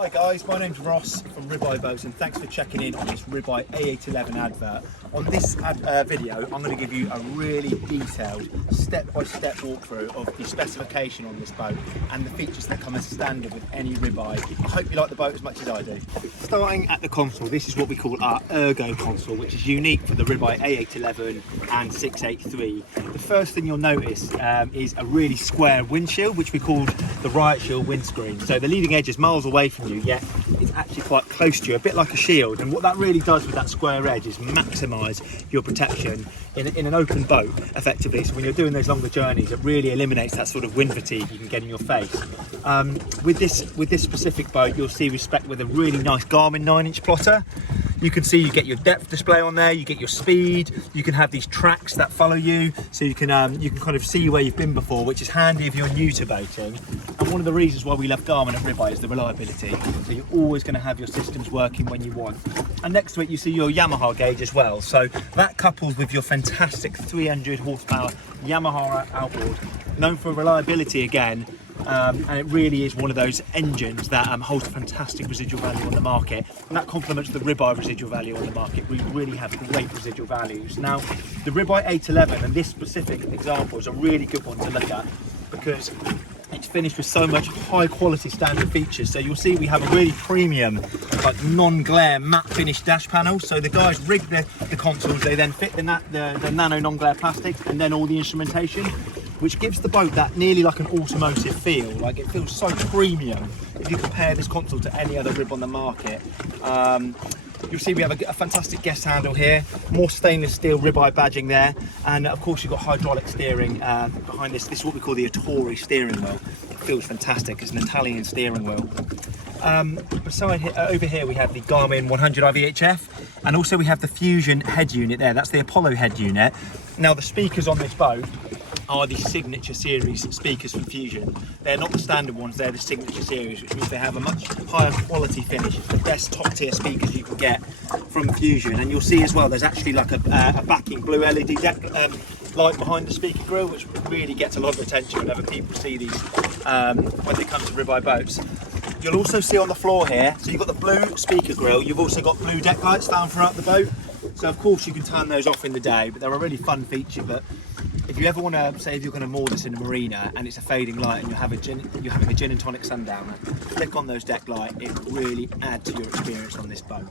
Hi guys, my name's Ross from Ribeye Boats and thanks for checking in on this Ribeye A811 advert. On this video I'm going to give you a really detailed step-by-step walkthrough of the specification on this boat and the features that come as standard with any Ribeye. I hope you like the boat as much as I do. Starting at the console, this is what we call our Ergo console, which is unique for the Ribeye A811 and 683. The first thing you'll notice is a really square windshield, which we called the riot shield windscreen. So the leading edge is miles away from you, yet it's actually quite close to you, a bit like a shield. And what that really does with that square edge is maximise your protection in an open boat, effectively. So when you're doing those longer journeys, it really eliminates that sort of wind fatigue you can get in your face. With this specific boat, you'll see respect with a really nice Garmin 9-inch plotter. You can see you get your depth display on there, you get your speed, you can have these tracks that follow you, so you can kind of see where you've been before, which is handy if you're new to boating. And one of the reasons why we love Garmin at Ribeye is the reliability. So you're always going to have your systems working when you want. And next to it you see your Yamaha gauge as well. So that coupled with your fantastic 300 horsepower Yamaha outboard, known for reliability again. And it really is one of those engines that holds fantastic residual value on the market, and that complements the Ribeye residual value on the market. We really have great residual values. Now, the Ribeye A811 and this specific example is a really good one to look at because it's finished with so much high quality standard features. So you'll see we have a really premium, like non-glare matte finish dash panel. So the guys rig the consoles, they then fit the nano non-glare plastics and then all the instrumentation, which gives the boat that nearly like an automotive feel. Like, it feels so premium if you compare this console to any other rib on the market. You'll see we have a fantastic guest handle here, more stainless steel Ribeye badging there, and of course you've got hydraulic steering behind this. This is what we call the Autori steering wheel. It feels fantastic. It's an Italian steering wheel. Over here we have the Garmin 100 IVHF, and also we have the Fusion head unit there. That's the Apollo head unit. Now, the speakers on this boat are the signature series speakers from Fusion. They're not the standard ones, they're the signature series, which means they have a much higher quality finish. It's the best top tier speakers you can get from Fusion. And you'll see as well there's actually like a backing blue LED light behind the speaker grille, which really gets a lot of attention whenever people see these when they come to Ribeye boats. You'll also see on the floor here, so you've got the blue speaker grille, you've also got blue deck lights found throughout the boat. So of course you can turn those off in the day, but they're a really fun feature. But if you ever want to, say if you're going to moor this in a marina and it's a fading light and you're having a gin and tonic sundowner, click on those deck light, it really adds to your experience on this boat.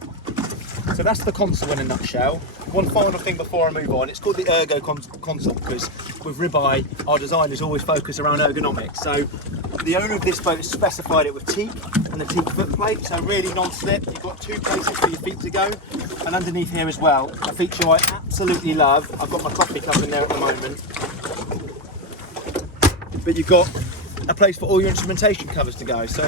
So that's the console in a nutshell. One final thing before I move on, it's called the Ergo console because with Ribeye our design is always focused around ergonomics. So the owner of this boat has specified it with teak and the teak foot plate, so really non-slip. You've got two places for your feet to go, and underneath here as well, a feature I absolutely love. I've got my coffee cup in there at the moment, but you've got a place for all your instrumentation covers to go. So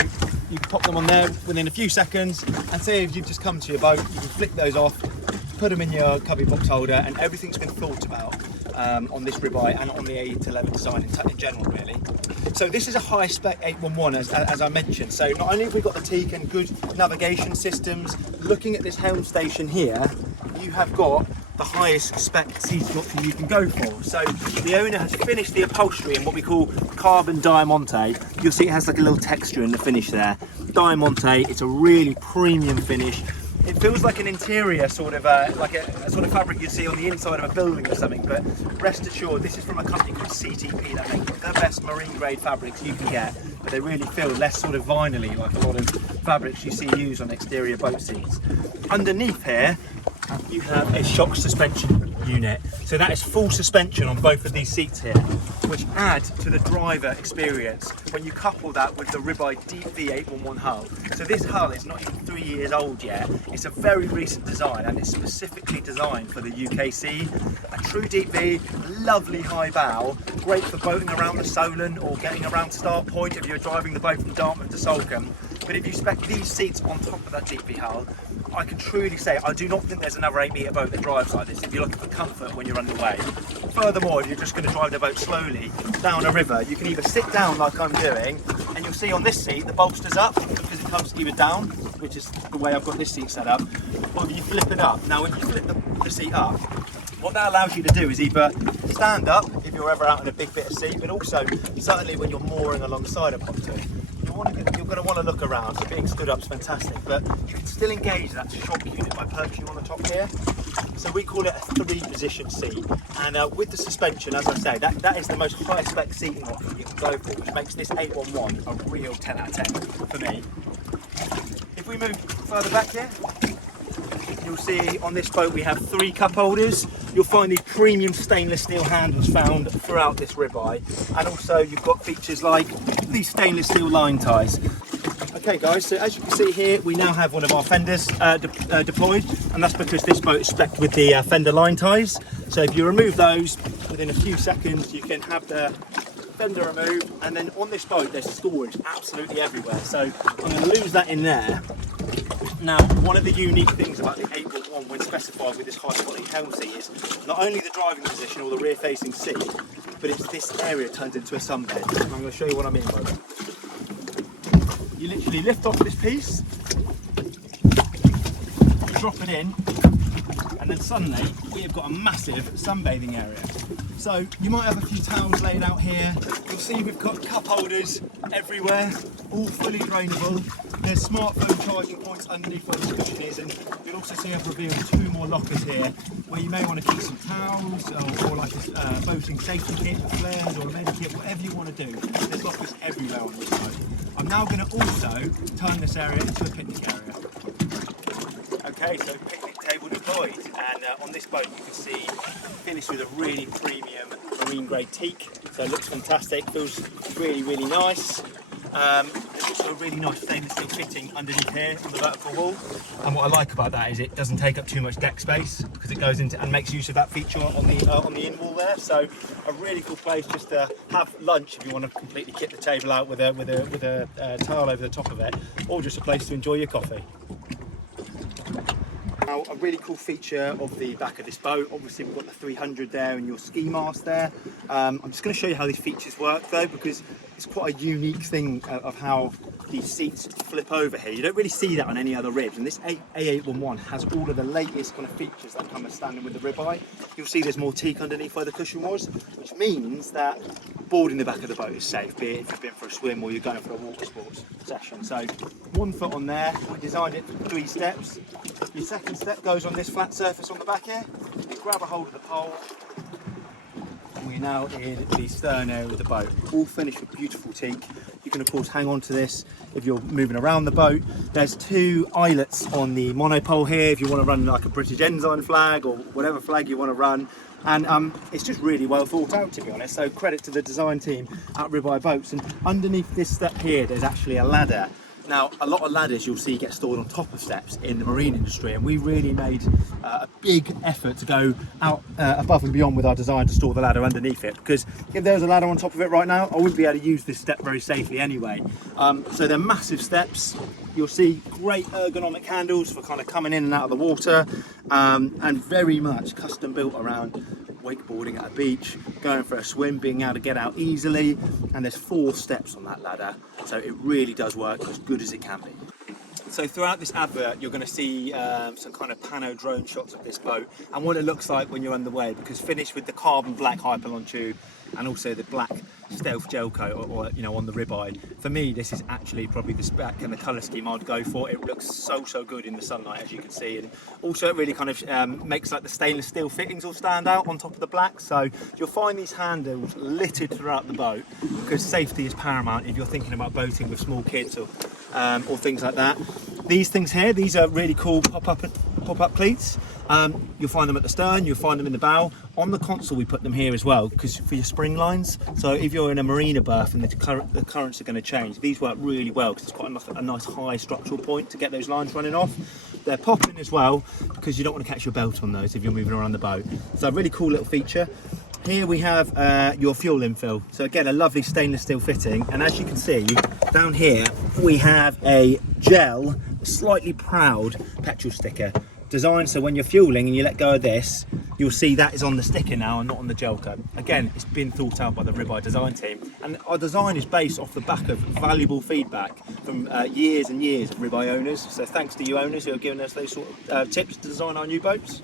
you can pop them on there within a few seconds, and say if you've just come to your boat, you can flick those off, put them in your cubby box holder, and everything's been thought about on this Ribeye and on the A811 design in general, really. So this is a high spec 811 as I mentioned. So not only have we got the teak and good navigation systems, looking at this helm station here, you have got the highest spec seat option you can go for. So the owner has finished the upholstery in what we call carbon diamante. You'll see it has like a little texture in the finish there. Diamante, it's a really premium finish. It feels like an interior sort of like a sort of fabric you'd see on the inside of a building or something, but rest assured this is from a company called CTP that make the best marine grade fabrics you can get, but they really feel less sort of vinyl-y like a lot of fabrics you see used on exterior boat seats. Underneath here you have a shock suspension unit, so that is full suspension on both of these seats here, which add to the driver experience when you couple that with the Ribeye Deep V 811 hull. So this hull is not even 3 years old yet, it's a very recent design and it's specifically designed for the UK sea. A true Deep V, lovely high bow, great for boating around the Solent or getting around Start Point if you're driving the boat from Dartmouth to Salcombe. But if you spec these seats on top of that Deep V hull, I can truly say I do not think there's another 8-metre boat that drives like this if you're looking for comfort when you're underway. Furthermore, if you're just going to drive the boat slowly down a river, you can either sit down like I'm doing, and you'll see on this seat the bolster's up because it comes either down, which is the way I've got this seat set up, or you flip it up. Now when you flip the seat up, what that allows you to do is either stand up if you're ever out in a big bit of sea, but also certainly when you're mooring alongside a pontoon. You you're going to want to look around. So being stood up is fantastic, but you can still engage that shock unit by perching on the top here. So we call it a 3-position seat, and with the suspension, as I say, that is the most high spec seating option you can go for, which makes this 811 a real 10 out of 10 for me. If we move further back here, you'll see on this boat we have 3 cup holders. You'll find these premium stainless steel handles found throughout this Ribeye, and also you've got features like these stainless steel line ties. Okay guys, so as you can see here, we now have one of our fenders deployed, and that's because this boat is spec'd with the fender line ties. So if you remove those, within a few seconds you can have the fender removed, and then on this boat there's storage absolutely everywhere. So I'm going to lose that in there. Now, one of the unique things about the 811 when specified with this high quality helm seat is not only the driving position or the rear facing seat, but it's this area turns into a sunbed. And I'm going to show you what I mean by that. You literally lift off this piece, drop it in, and then suddenly we have got a massive sunbathing area. So you might have a few towels laid out here. You'll see we've got cup holders everywhere, all fully drainable. There's smartphone charging points underneath where the cushion is, and you'll also see I've revealed 2 more lockers here where you may want to keep some towels or like a boating safety kit, flares or a medikit, whatever you want to do. There's lockers everywhere on this boat. I'm now going to also turn this area into a picnic area. Okay, so picnic table deployed, and on this boat you can see finished with a really premium marine grade teak, so it looks fantastic, feels really, really nice. There's also a really nice stainless steel fitting underneath here on the vertical wall, and what I like about that is it doesn't take up too much deck space because it goes into and makes use of that feature on the in wall there. So a really cool place just to have lunch if you want to completely kit the table out with a towel over the top of it, or just a place to enjoy your coffee. Now, a really cool feature of the back of this boat, obviously we've got the 300 there and your ski mast there. I'm just going to show you how these features work though, because it's quite a unique thing of how these seats flip over here. You don't really see that on any other ribs, and this A811 has all of the latest kind of features that come as standard with the Ribeye. You'll see there's more teak underneath where the cushion was, which means that boarding the back of the boat is safe, be it if you've been for a swim or you're going for a water sports session. So 1 foot on there, we designed it for 3 steps. Your second step goes on this flat surface on the back here. You grab a hold of the pole, and we're now in the stern area of the boat, all finished with beautiful teak. You can of course hang on to this if you're moving around the boat. There's 2 eyelets on the monopole here if you want to run like a British ensign flag or whatever flag you want to run. And it's just really well thought out, to be honest, so credit to the design team at Ribeye Boats. And underneath this step here there's actually a ladder. Now, a lot of ladders you'll see get stored on top of steps in the marine industry, and we really made a big effort to go out above and beyond with our design to store the ladder underneath it, because if there was a ladder on top of it right now, I wouldn't be able to use this step very safely anyway. So they're massive steps. You'll see great ergonomic handles for kind of coming in and out of the water, and very much custom built around wakeboarding at a beach, going for a swim, being able to get out easily. And there's 4 steps on that ladder, so it really does work as good as it can be. So throughout this advert you're going to see some kind of pano drone shots of this boat and what it looks like when you're underway, because finished with the carbon black Hyperlon tube and also the black stealth gel coat, or you know, on the Ribeye, for me this is actually probably the spec and the colour scheme I'd go for. It looks so good in the sunlight, as you can see, and also it really kind of makes like the stainless steel fittings all stand out on top of the black. So you'll find these handles littered throughout the boat because safety is paramount if you're thinking about boating with small kids or things like that. These things here, these are really cool pop-up cleats. You'll find them at the stern, you'll find them in the bow. On the console we put them here as well, because for your spring lines. So if you're in a marina berth and the currents are going to change, these work really well because it's quite a nice high structural point to get those lines running off. They're popping as well because you don't want to catch your belt on those if you're moving around the boat. So a really cool little feature. Here we have your fuel infill. So again, a lovely stainless steel fitting, and as you can see down here we have a gel, slightly proud petrol sticker designed so when you're fueling and you let go of this, you'll see that is on the sticker now and not on the gel coat. Again, it's been thought out by the Ribeye design team, and our design is based off the back of valuable feedback from years and years of Ribeye owners. So thanks to you owners who have given us those sort of tips to design our new boats.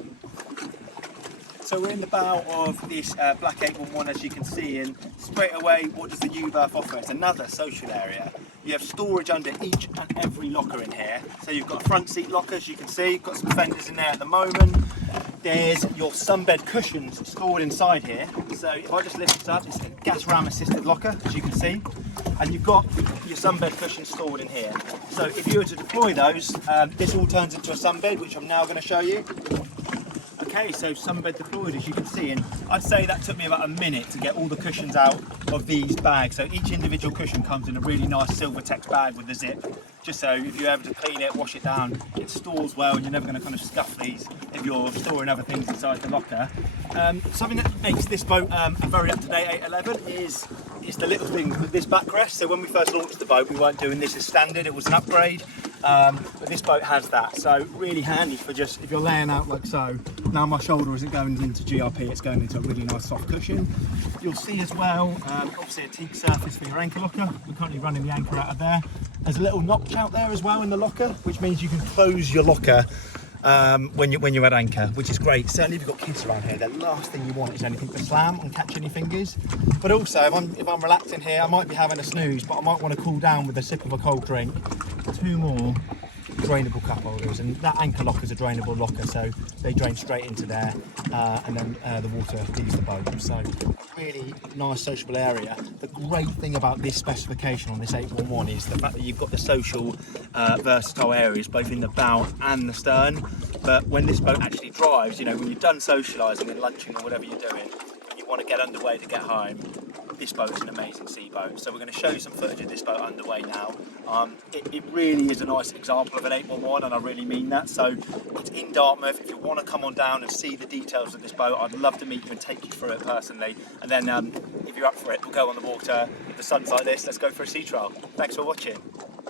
So we're in the bow of this black 811, as you can see, and straight away what does the U-berth offer? It's another social area. You have storage under each and every locker in here. So you've got a front seat locker, as you can see. You've got some fenders in there at the moment. There's your sunbed cushions stored inside here. So if I just lift it up, it's a gas ram assisted locker, as you can see. And you've got your sunbed cushions stored in here. So if you were to deploy those, this all turns into a sunbed, which I'm now going to show you. Okay, so sunbed deployed, as you can see, and I'd say that took me about a minute to get all the cushions out of these bags. So each individual cushion comes in a really nice silver text bag with a zip, just so if you're able to clean it, wash it down, it stores well, and you're never going to kind of scuff these if you're storing other things inside the locker. Something that makes this boat a very up-to-date 811 is the little thing with this backrest. So when we first launched the boat, we weren't doing this as standard, it was an upgrade. But this boat has that, so really handy for just if you're laying out like so. Now my shoulder isn't going into GRP, it's going into a really nice soft cushion. You'll see as well, obviously a teak surface for your anchor locker. We're currently running the anchor out of there. There's a little notch out there as well in the locker, which means you can close your locker when you're at anchor, which is great. Certainly if you've got kids around here, the last thing you want is anything to slam and catch any fingers. But also if I'm relaxing here, I might be having a snooze, but I might want to cool down with a sip of a cold drink. Two more drainable cup holders, and that anchor locker is a drainable locker, so they drain straight into there, and then the water leaves the boat. So really nice sociable area. The great thing about this specification on this 811 is the fact that you've got the social versatile areas both in the bow and the stern. But when this boat actually drives, you know, when you're done socialising and lunching or whatever you're doing, and you want to get underway to get home, this boat is an amazing sea boat. So we're going to show you some footage of this boat underway now. It really is a nice example of an 811, and I really mean that. So it's in Dartmouth. If you want to come on down and see the details of this boat, I'd love to meet you and take you through it personally. And then if you're up for it, we'll go on the water. If the sun's like this, let's go for a sea trial. Thanks for watching.